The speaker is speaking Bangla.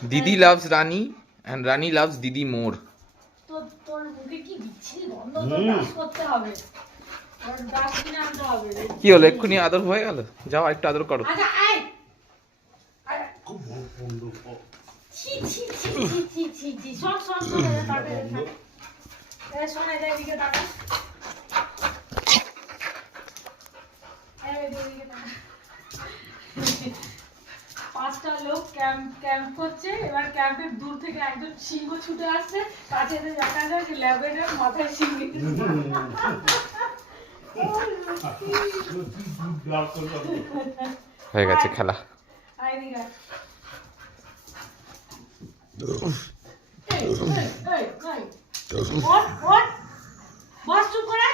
দিদি loves Rani and Rani loves দিদি মোর। তো তোর মুখে কি বিচ্ছিরি গন্ধ, তো ব্রাশ করতে হবে, আর ব্রাশ কিনে আনতে হবে। কি হলো, এক্ষুনি আদর হয়ে গেল? যাও একটু আদর করো। আচ্ছা আয়। খুব বন্ধু ছি ছি ছি ছি ছি ছি ছি, সব সব সব এটা কাটে দেখা। এই শোনা যায় দিকে তাকা। এই দিকে তাকা। পাঁচটা লোক ক্যাম্প করছে, এবার ক্যাম্পের দূর থেকে একজন সিংহ ছুটে আসছে, কাছে এসে দেখা যায় যে ল্যাবেটের মাথায় সিংহ। হয়ে গেছে খেলা। আয় দিকে। এই, ওঠ, ওঠ। বস চুপ করে।